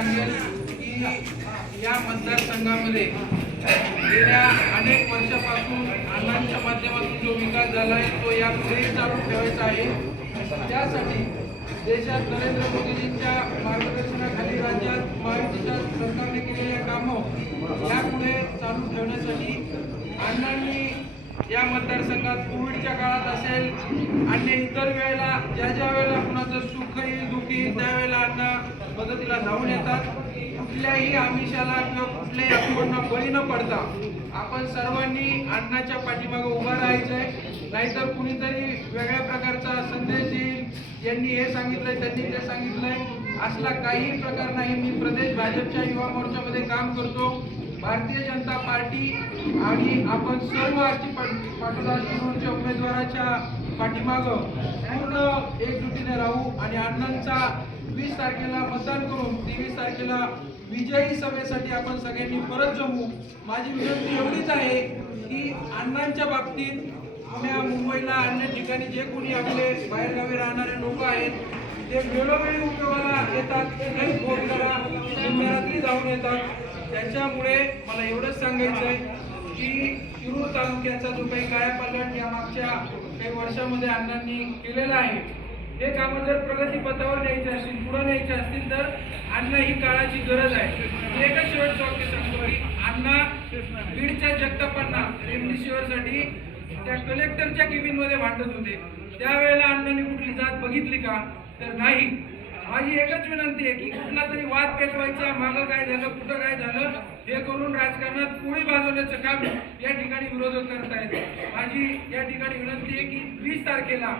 सांगेल की या मतदारसंघामध्ये गेल्या अनेक वर्षापासून अण्णांच्या माध्यमातून जो विकास झाला आहे तो यापुढे चालू ठेवायचा आहे। त्यासाठी देशात नरेंद्र मोदीजींच्या मार्गदर्शनाखाली राज्यात महायुतीच्या सरकारने केलेल्या कामं यापुढे चालू ठेवण्यासाठी अण्णांनी या मतदारसंघात कोविडच्या काळात असेल आणि इतर वेळेला ज्या वेळेला कुणाचं सुख येईल दुःख येईल त्यावेळेला अण्णा मदतीला धावून येतात। कुठल्याही आमिषाला किंवा कुठल्याही अफवांना बळी न पडता आपण सर्वांनी अण्णाच्या पाठीमागे उभा राहायचं आहे। नाहीतर कुणीतरी वेगळ्या प्रकारचा संदेश येईल यांनी हे सांगितलंय त्यांनी ते सांगितलंय असला काही प्रकार नाही। मी प्रदेश भाजपच्या युवा मोर्चामध्ये काम करतो। भारतीय जनता पार्टी आणि आपण सर्व आरती पाटोदा शिरूरच्या उमेदवाराच्या पाठीमागं पूर्ण एकजुटीने राहू आणि अण्णांचा 20 तारखेला मतदान करून 23 तारखेला विजयी सभेसाठी आपण सगळ्यांनी परत जमू। माझी विनंती एवढीच आहे की अण्णांच्या बाबतीत पुण्या मुंबईला अन्य ठिकाणी जे कोणी आपले बाहेरगावी राहणारे लोक आहेत ते वेळोवेळी उपयोगाला येतात, काही फोन करा रात्री जाऊन येतात। त्याच्यामुळे मला एवढंच सांगायचं आहे की शिरूर तालुक्याचा जो काही कायापालट या मागच्या काही वर्षामध्ये अण्णांनी केलेला आहे हे कामं जर प्रगतीपथावर न्यायचे असतील पुढे न्यायचे असतील तर अण्णा ही काळाची गरज आहे। एकच शेवटचं वाक्य सांगतो की अण्णा बीडच्या जगतापांना रेमडेसिवीरसाठी त्या कलेक्टरच्या केबिनमध्ये भांडत होते त्यावेळेला अण्णांनी कुठली जात बघितली का तर नाही। माझी एकच विनंती आहे की कुठला तरी वाद पेटवायचा मागं काय झालं कुठं काय झालं हे करून राजकारणात पोळी भाजवण्याचं काम या ठिकाणी विरोधक करतायत। माझी या ठिकाणी विनंती आहे की 20 तारखेला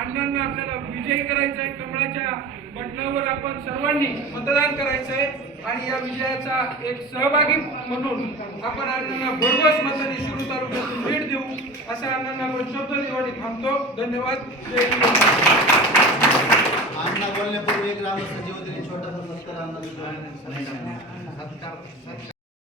अण्णांना आपल्याला विजयी करायचं आहे। कमळाच्या बटणावर आपण सर्वांनी मतदान करायचं आहे आणि या विजयाचा एक सहभागी म्हणून आपण अण्णांना भरघोस मताने शिरूर तालुक्यातून भेट देऊ असं अण्णांना आपण शब्द देवाने थांबतो। धन्यवाद। जय हिंद। अण्णा बोलण्यापूर्वी एक ग्रामस्थ जीवदरी छोटासा सत्कार